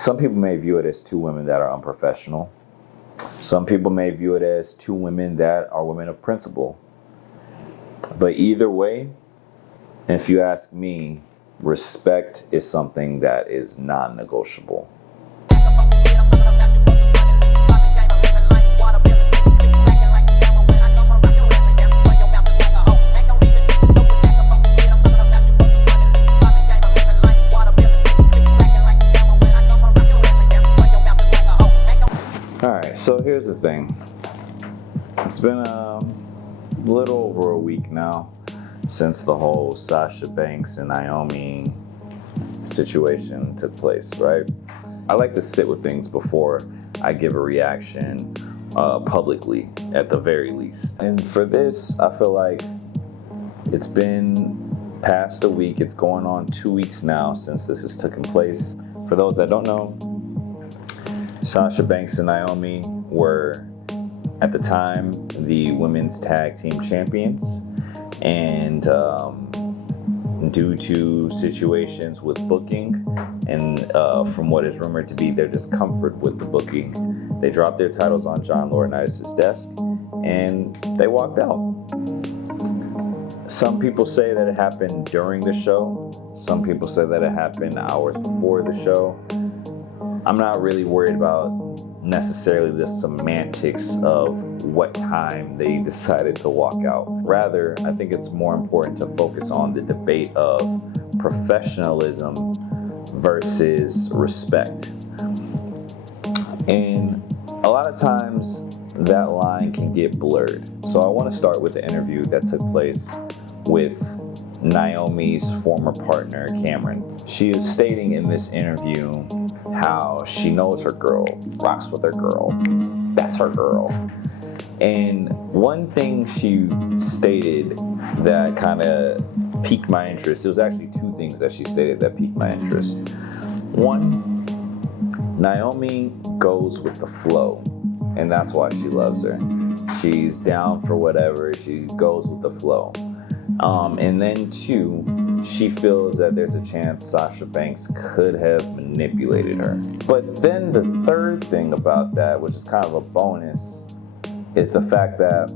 Some people may view it as two women that are unprofessional. Some people may view it as two women that are women of principle. But either way, if you ask me, respect is something that is non-negotiable. Alright, so here's the thing. It's been a little over a week now since the whole Sasha Banks and Naomi situation took place, right? I like to sit with things before I give a reaction publicly, at the very least. And for this, I feel like it's been past a week. It's going on 2 weeks now since this has taken place. For those that don't know, Sasha Banks and Naomi were, at the time, the women's tag team champions. And due to situations with booking and from what is rumored to be their discomfort with the booking, they dropped their titles on John Laurinaitis' desk and they walked out. Some people say that it happened during the show. Some people say that it happened hours before the show. I'm not really worried about necessarily the semantics of what time they decided to walk out. Rather, I think it's more important to focus on the debate of professionalism versus respect. And a lot of times that line can get blurred. So I want to start with the interview that took place with Naomi's former partner, Cameron. She is stating in this interview how she knows her girl, rocks with her girl, that's her girl. And one thing she stated that kind of piqued my interest, it was actually two things that she stated that piqued my interest. One, Naomi goes with the flow, and that's why she loves her. She's down for whatever, she goes with the flow. And then two, she feels that there's a chance Sasha Banks could have manipulated her. But then the third thing about that, which is kind of a bonus, is the fact that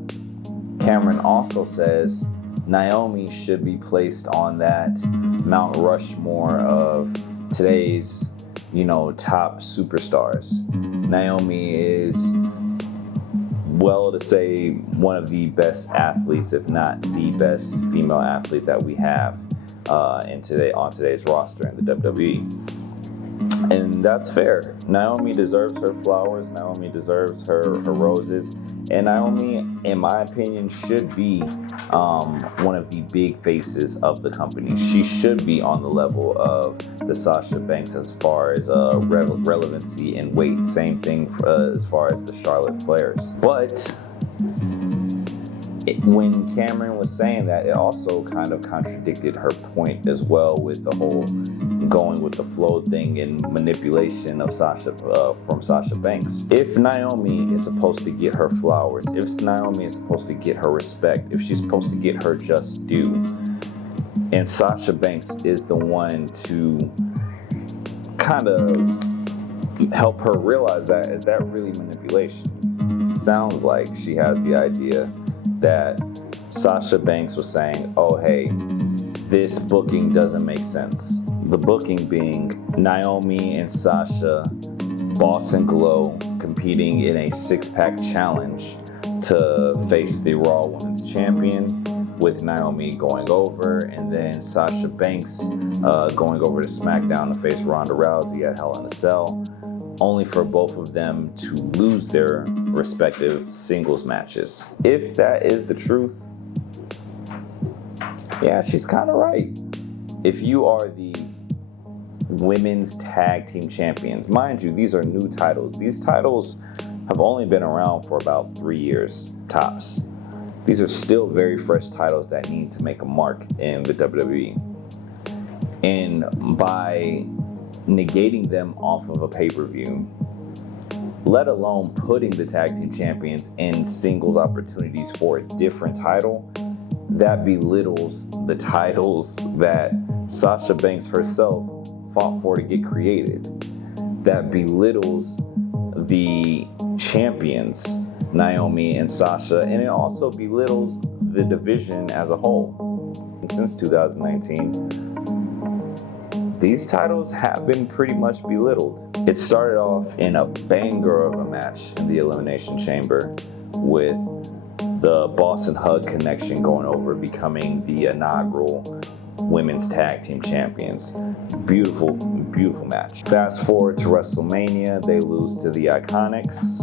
Cameron also says Naomi should be placed on that Mount Rushmore of today's, top superstars. Naomi is, well, to say one of the best athletes, if not the best female athlete that we have on today's roster in the WWE. And that's fair. Naomi deserves her flowers. Naomi deserves her roses. And Naomi, in my opinion, should be one of the big faces of the company. She should be on the level of the Sasha Banks as far as relevancy and weight. Same thing as far as the Charlotte Flairs. But when Cameron was saying that, it also kind of contradicted her point as well with the whole going with the flow thing and manipulation of from Sasha Banks. If Naomi is supposed to get her flowers, if Naomi is supposed to get her respect, if she's supposed to get her just due, and Sasha Banks is the one to kind of help her realize that, is that really manipulation? Sounds like she has the idea that Sasha Banks was saying, oh hey, this booking doesn't make sense. The booking being Naomi and Sasha, Boss and Glow, competing in a six-pack challenge to face the Raw Women's Champion, with Naomi going over, and then Sasha Banks going over to SmackDown to face Ronda Rousey at Hell in a Cell, only for both of them to lose their respective singles matches. If that is the truth, yeah, she's kind of right. If you are the women's tag team champions, mind you, these are new titles. These titles have only been around for about 3 years, tops. These are still very fresh titles that need to make a mark in the WWE. And by negating them off of a pay-per-view, let alone putting the tag team champions in singles opportunities for a different title, that belittles the titles that Sasha Banks herself fought for to get created. that belittles the champions, Naomi and Sasha, and it also belittles the division as a whole. Since 2019, these titles have been pretty much belittled. It started off in a banger of a match in the Elimination Chamber with the Boston Hug Connection going over, becoming the inaugural women's tag team champions. Beautiful, beautiful match. Fast forward to WrestleMania, they lose to the Iconics.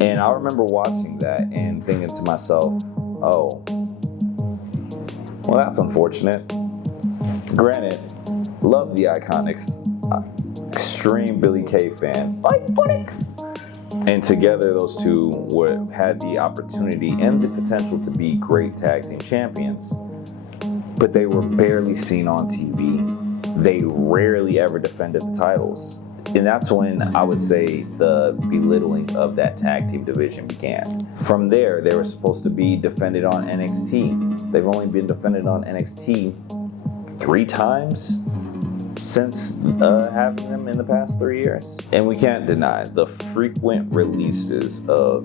And I remember watching that and thinking to myself, oh, well, that's unfortunate. Granted, love the Iconics. Extreme Billy Kay fan. And together, those two had the opportunity and the potential to be great tag team champions. But they were barely seen on TV. They rarely ever defended the titles. And that's when I would say the belittling of that tag team division began. From there, they were supposed to be defended on NXT. They've only been defended on NXT 3 times since having them in the past 3 years. And we can't deny the frequent releases of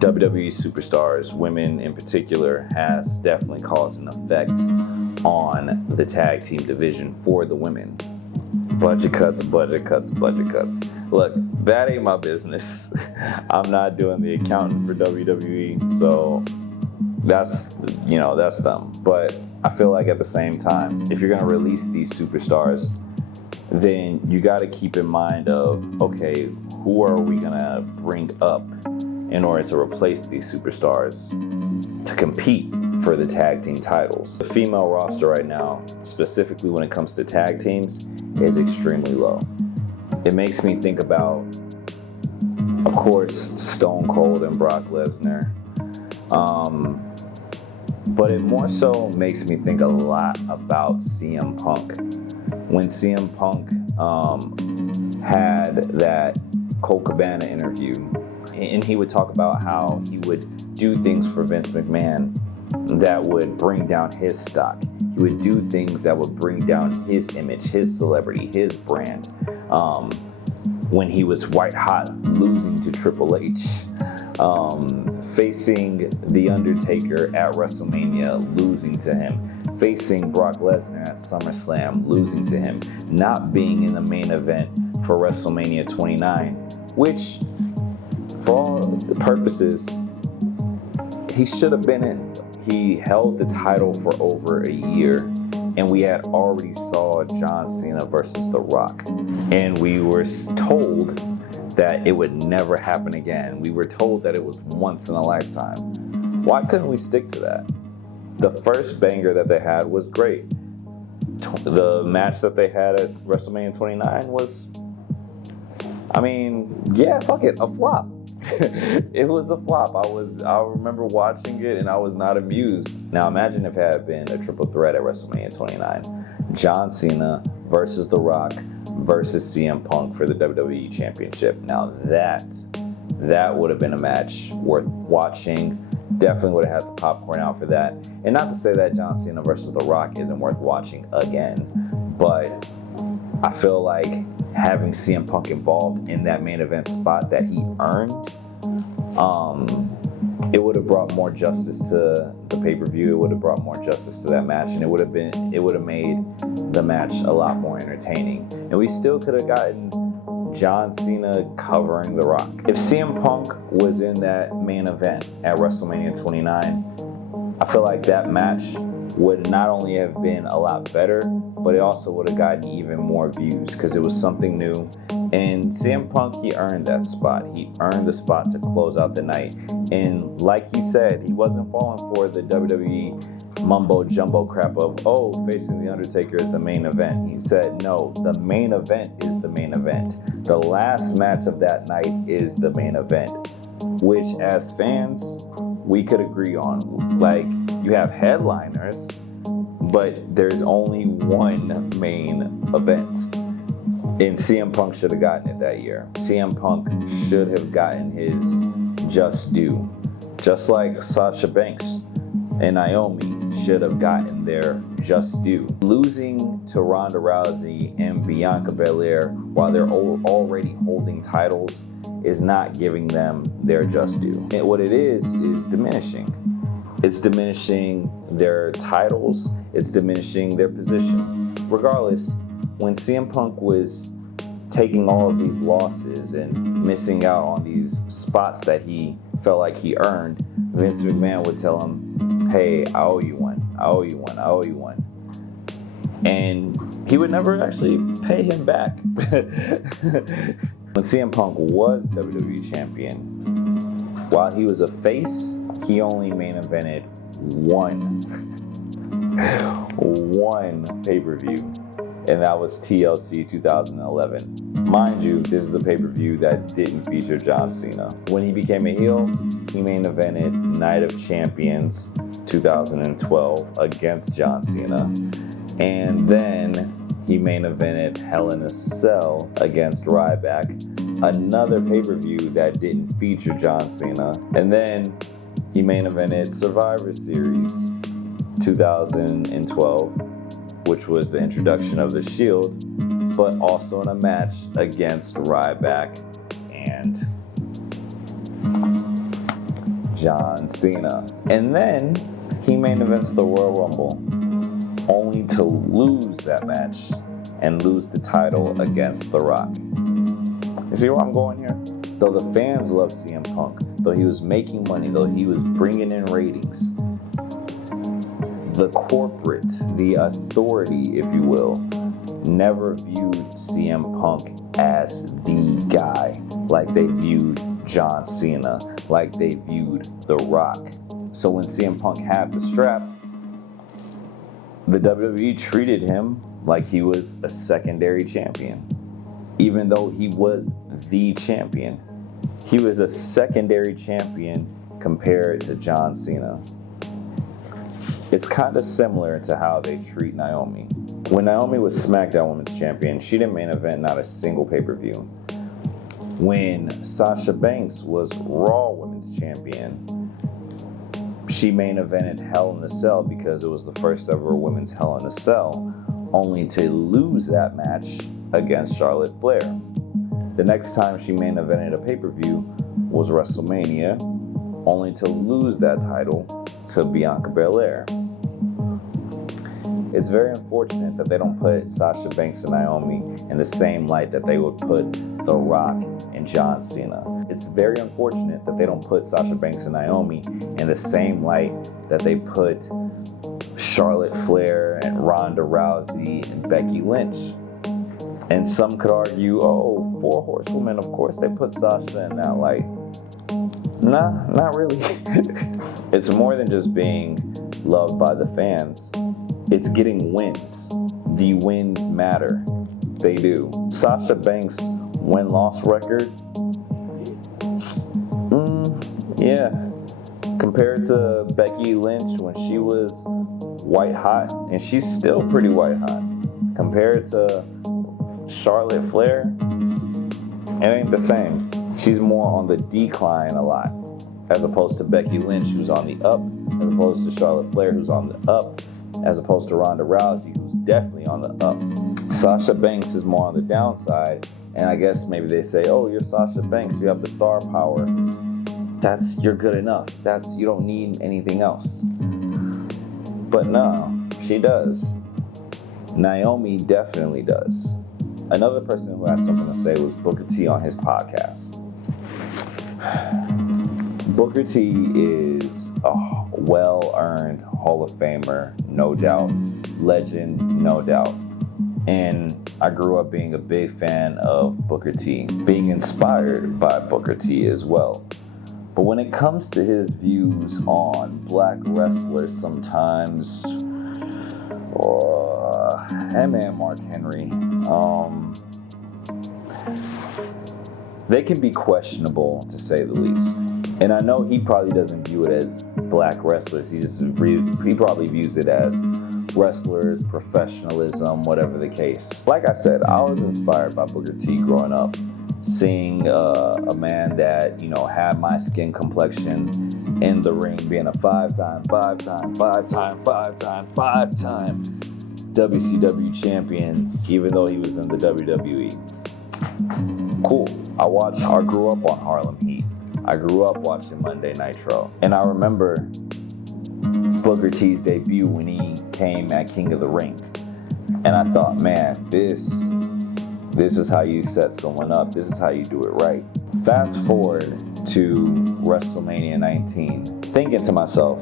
WWE superstars, women in particular, has definitely caused an effect on the tag team division for the women. Budget cuts, budget cuts, budget cuts. Look, that ain't my business. I'm not doing the accounting for WWE, so that's them. But I feel like at the same time, if you're gonna release these superstars, then you gotta keep in mind of, okay, who are we gonna bring up in order to replace these superstars to compete for the tag team titles? The female roster right now, specifically when it comes to tag teams, is extremely low. It makes me think about, of course, Stone Cold and Brock Lesnar. But it more so makes me think a lot about CM Punk. When CM Punk had that Colt Cabana interview, and he would talk about how he would do things for Vince McMahon that would bring down his stock. He would do things that would bring down his image, his celebrity, his brand. When he was white hot losing to Triple H, facing The Undertaker at WrestleMania, losing to him, facing Brock Lesnar at SummerSlam, losing to him, not being in the main event for WrestleMania 29, which, for all purposes, he should have been in. He held the title for over a year, and we had already saw John Cena versus The Rock. And we were told that it would never happen again. We were told that it was once in a lifetime. Why couldn't we stick to that? The first banger that they had was great. The match that they had at WrestleMania 29 was, a flop. It was a flop. I remember watching it and I was not amused. Now imagine if it had been a triple threat at WrestleMania 29. John Cena versus The Rock versus CM Punk for the WWE Championship. Now that would have been a match worth watching. Definitely would have had the popcorn out for that. And not to say that John Cena versus The Rock isn't worth watching again, but I feel like having CM Punk involved in that main event spot that he earned, it would have brought more justice to the pay-per-view. It would have brought more justice to that match, and it would have made the match a lot more entertaining. And we still could have gotten John Cena covering The Rock. If CM Punk was in that main event at WrestleMania 29, I feel like that match would not only have been a lot better, but it also would have gotten even more views because it was something new. And CM Punk, he earned that spot. He earned the spot to close out the night. And like he said, he wasn't falling for the WWE mumbo jumbo crap of, facing The Undertaker is the main event. He said, no, the main event is the main event. The last match of that night is the main event, which as fans, we could agree on. Like, you have headliners, but there's only one main event. And CM Punk should have gotten it that year. CM Punk should have gotten his just due. Just like Sasha Banks and Naomi should have gotten their just due. Losing to Ronda Rousey and Bianca Belair while they're already holding titles is not giving them their just due. And what it is diminishing. It's diminishing their titles, it's diminishing their position. Regardless, when CM Punk was taking all of these losses and missing out on these spots that he felt like he earned, Vince McMahon would tell him, hey, I owe you one, I owe you one, I owe you one. And he would never actually pay him back. When CM Punk was WWE champion, while he was a face, he only main evented one pay-per-view, and that was TLC 2011. Mind you, this is a pay-per-view that didn't feature John Cena. When he became a heel, he main evented Night of Champions 2012 against John Cena, and then he main evented Hell in a Cell against Ryback, another pay-per-view that didn't feature John Cena, and then he main evented Survivor Series 2012, which was the introduction of The Shield, but also in a match against Ryback and John Cena. And then he main events the Royal Rumble, only to lose that match and lose the title against The Rock. You see where I'm going here? Though the fans love CM Punk, though he was making money, though he was bringing in ratings, the corporate, the authority, if you will, never viewed CM Punk as the guy like they viewed John Cena, like they viewed The Rock. So when CM Punk had the strap, the WWE treated him like he was a secondary champion, even though he was the champion. He was a secondary champion compared to John Cena. It's kind of similar to how they treat Naomi. When Naomi was SmackDown Women's Champion, she didn't main event not a single pay-per-view. When Sasha Banks was Raw Women's Champion, she main evented Hell in a Cell because it was the first ever women's Hell in a Cell, only to lose that match against Charlotte Flair. The next time she main evented a pay-per-view was WrestleMania, only to lose that title to Bianca Belair. It's very unfortunate that they don't put Sasha Banks and Naomi in the same light that they would put The Rock and John Cena. It's very unfortunate that they don't put Sasha Banks and Naomi in the same light that they put Charlotte Flair and Ronda Rousey and Becky Lynch. And some could argue, oh, 4 horsewomen, of course they put Sasha in that light. Nah, not really. It's more than just being loved by the fans. It's getting wins. The wins matter. They do. Sasha Banks' win-loss record, yeah. Compared to Becky Lynch when she was white hot, and she's still pretty white hot. Compared to Charlotte Flair, it ain't the same. She's more on the decline a lot, as opposed to Becky Lynch, who's on the up, as opposed to Charlotte Flair, who's on the up, as opposed to Ronda Rousey, who's definitely on the up. Sasha Banks is more on the downside, and I guess maybe they say, oh, you're Sasha Banks, you have the star power. You're good enough. You don't need anything else. But no, she does. Naomi definitely does. Another person who had something to say was Booker T on his podcast. Booker T is a well-earned Hall of Famer, no doubt. Legend, no doubt. And I grew up being a big fan of Booker T, being inspired by Booker T as well. But when it comes to his views on black wrestlers sometimes, him and Mark Henry, they can be questionable to say the least. And I know he probably doesn't view it as black wrestlers. He probably views it as wrestlers, professionalism, whatever the case. Like I said, I was inspired by Booker T growing up, seeing a man that, had my skin complexion in the ring, being a five-time WCW champion, even though he was in the WWE. Cool. I grew up on Harlem Heat. I grew up watching Monday Nitro. And I remember Booker T's debut when he came at King of the Ring. And I thought, man, this is how you set someone up. This is how you do it right. Fast forward to WrestleMania 19, thinking to myself,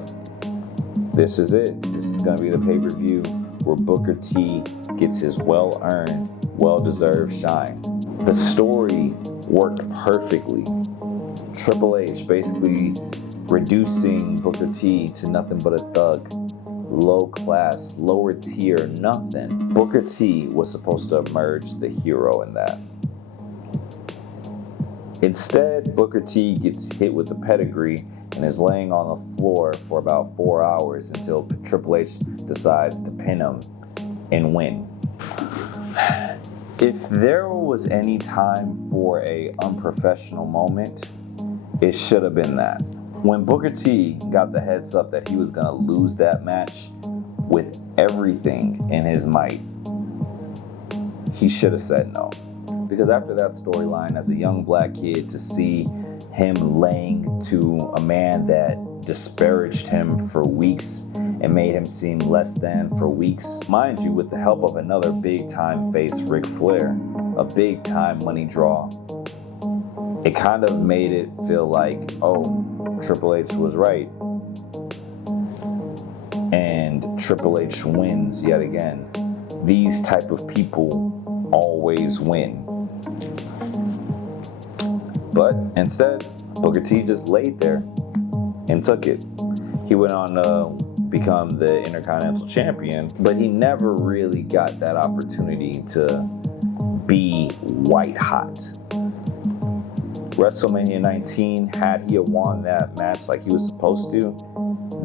this is it. This is going to be the pay-per-view where Booker T gets his well-earned, well-deserved shine. The story worked perfectly. Triple H basically reducing Booker T to nothing but a thug. Low class, lower tier, nothing. Booker T was supposed to emerge the hero in that. Instead, Booker T gets hit with the pedigree and is laying on the floor for about 4 hours until Triple H decides to pin him and win. If there was any time for a unprofessional moment, it should have been that. When Booker T got the heads up that he was gonna lose that match with everything in his might, he should have said no. Because after that storyline, as a young black kid, to see him laying to a man that disparaged him for weeks and made him seem less than for weeks, mind you, with the help of another big time face, Ric Flair, a big time money draw, it kind of made it feel like, oh, Triple H was right. And Triple H wins yet again. These type of people always win. But instead, Booker T just laid there and took it. He went on to become the Intercontinental Champion, but he never really got that opportunity to be white hot. WrestleMania 19, had he won that match like he was supposed to,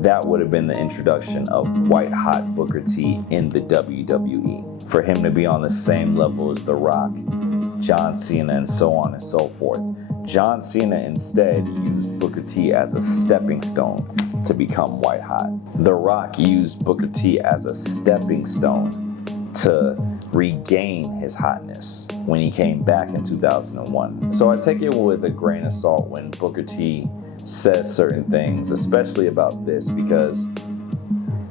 that would have been the introduction of white hot Booker T in the WWE. For him to be on the same level as The Rock, John Cena, and so on and so forth. John Cena instead used Booker T as a stepping stone to become white hot. The Rock used Booker T as a stepping stone to regain his hotness when he came back in 2001. So I take it with a grain of salt when Booker T says certain things, especially about this, because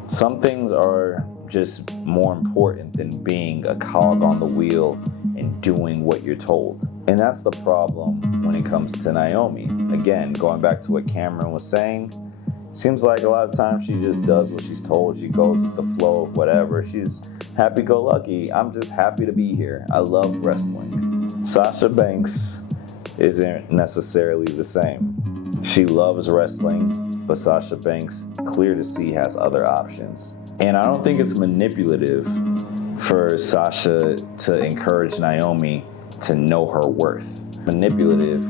some things are just more important than being a cog on the wheel and doing what you're told. And that's the problem when it comes to Naomi. Again, going back to what Cameron was saying, seems like a lot of times she just does what she's told. She goes with the flow of whatever. She's happy-go-lucky. I'm just happy to be here. I love wrestling. Sasha Banks isn't necessarily the same. She loves wrestling, but Sasha Banks, clear to see, has other options. And I don't think it's manipulative for Sasha to encourage Naomi to know her worth. Manipulative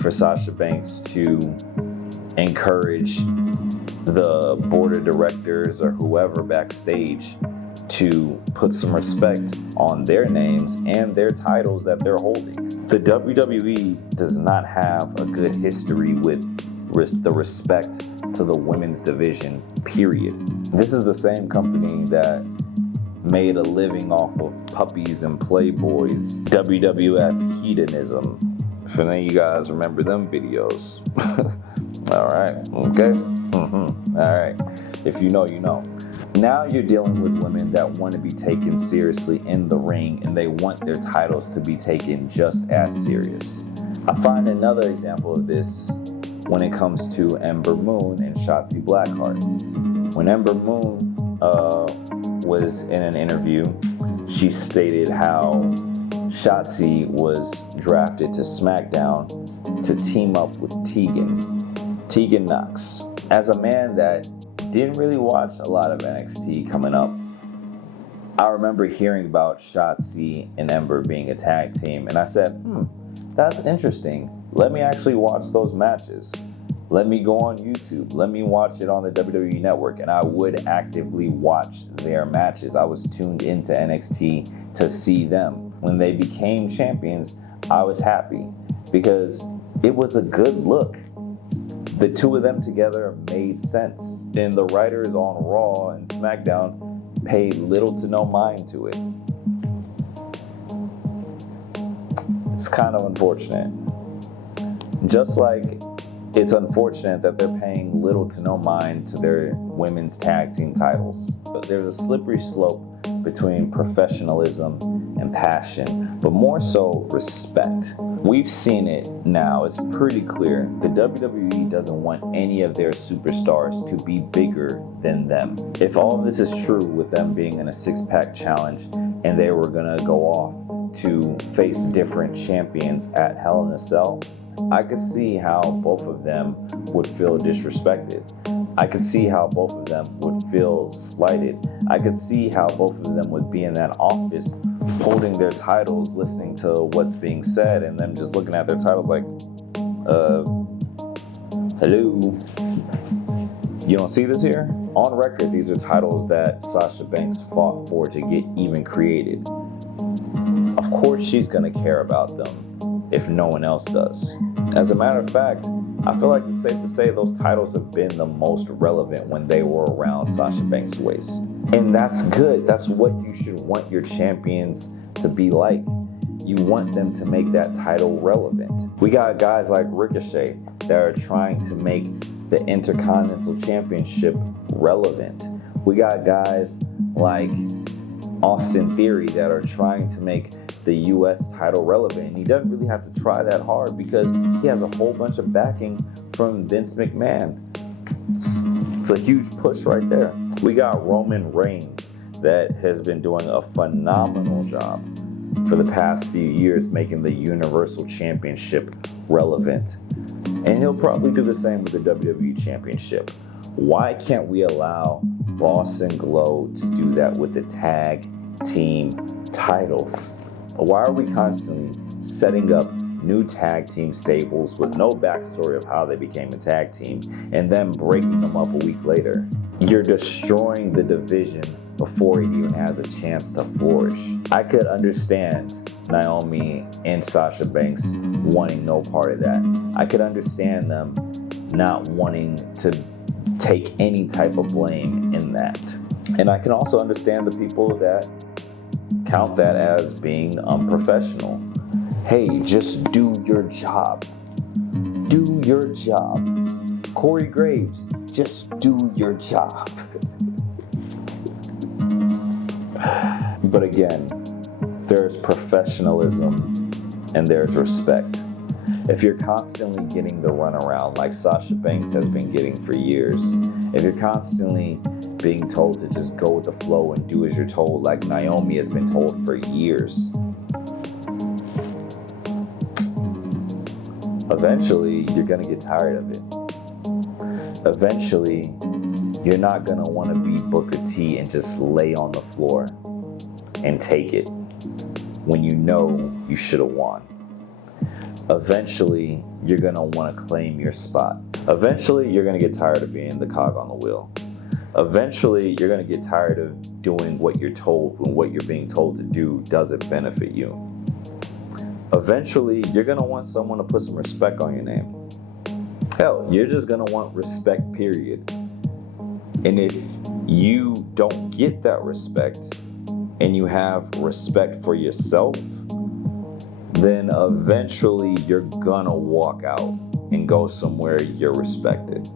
for Sasha Banks to encourage the board of directors or whoever backstage to put some respect on their names and their titles that they're holding. The WWE does not have a good history with the respect to the women's division, period. This is the same company that made a living off of puppies and playboys, WWF hedonism. If any of you guys remember them videos. All right, okay. All right, if you know, you know. Now you're dealing with women that want to be taken seriously in the ring, and they want their titles to be taken just as serious. I find another example of this when it comes to Ember Moon and Shotzi Blackheart. When Ember Moon was in an interview, she stated how Shotzi was drafted to SmackDown to team up with Tegan Knox. As a man that didn't really watch a lot of NXT coming up, I remember hearing about Shotzi and Ember being a tag team, and I said, that's interesting. Let me actually watch those matches. Let me go on YouTube. Let me watch it on the WWE Network. And I would actively watch their matches. I was tuned into NXT to see them. When they became champions, I was happy because it was a good look. The two of them together made sense. And the writers on Raw and SmackDown paid little to no mind to it. It's kind of unfortunate. Just like it's unfortunate that they're paying little to no mind to their women's tag team titles. But there's a slippery slope between professionalism and passion, but more so respect. We've seen it now. It's pretty clear. The WWE doesn't want any of their superstars to be bigger than them. If all of this is true with them being in a six-pack challenge and they were gonna go off to face different champions at Hell in a Cell, I could see how both of them would feel disrespected. I could see how both of them would feel slighted. I could see how both of them would be in that office holding their titles, listening to what's being said, and them just looking at their titles like, hello? You don't see this here? On record, these are titles that Sasha Banks fought for to get even created. Of course she's gonna care about them if no one else does. As a matter of fact, I feel like it's safe to say those titles have been the most relevant when they were around Sasha Banks' waist. And that's good. That's what you should want your champions to be like. You want them to make that title relevant. We got guys like Ricochet that are trying to make the Intercontinental Championship relevant. We got guys like Austin Theory that are trying to make the US title relevant. And he doesn't really have to try that hard because he has a whole bunch of backing from Vince McMahon. It's a huge push right there. We got Roman Reigns that has been doing a phenomenal job for the past few years making the Universal Championship relevant. And he'll probably do the same with the WWE Championship. Why can't we allow Boss and Glow to do that with the tag team titles? Why are we constantly setting up new tag team stables with no backstory of how they became a tag team and then breaking them up a week later? You're destroying the division before it even has a chance to flourish. I could understand Naomi and Sasha Banks wanting no part of that. I could understand them not wanting to take any type of blame in that. And I can also understand the people that count that as being unprofessional. Hey, just do your job. Do your job. Corey Graves, just do your job. But again, there's professionalism and there's respect. If you're constantly getting the runaround like Sasha Banks has been getting for years, if you're constantly being told to just go with the flow and do as you're told like Naomi has been told for years, eventually you're gonna get tired of it. Eventually, you're not gonna wanna be Booker T and just lay on the floor and take it when you know you should have won. Eventually, you're gonna wanna claim your spot. Eventually, you're gonna get tired of being the cog on the wheel. Eventually, you're gonna get tired of doing what you're told when what you're being told to do doesn't benefit you. Eventually, you're gonna want someone to put some respect on your name. Hell, you're just gonna want respect, period. And if you don't get that respect and you have respect for yourself, then eventually you're gonna walk out and go somewhere you're respected.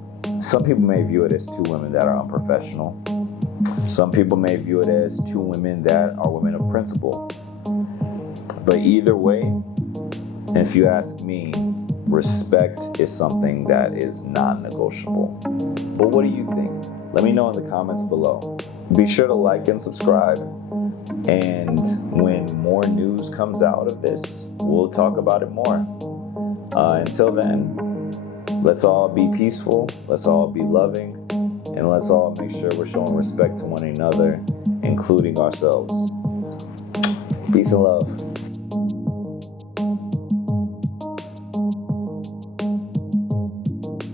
Some people may view it as two women that are unprofessional. Some people may view it as two women that are women of principle. But either way, if you ask me, respect is something that is non-negotiable. But what do you think? Let me know in the comments below. Be sure to like and subscribe. And when more news comes out of this, we'll talk about it more. Until then, let's all be peaceful, let's all be loving, and let's all make sure we're showing respect to one another, including ourselves. Peace and love.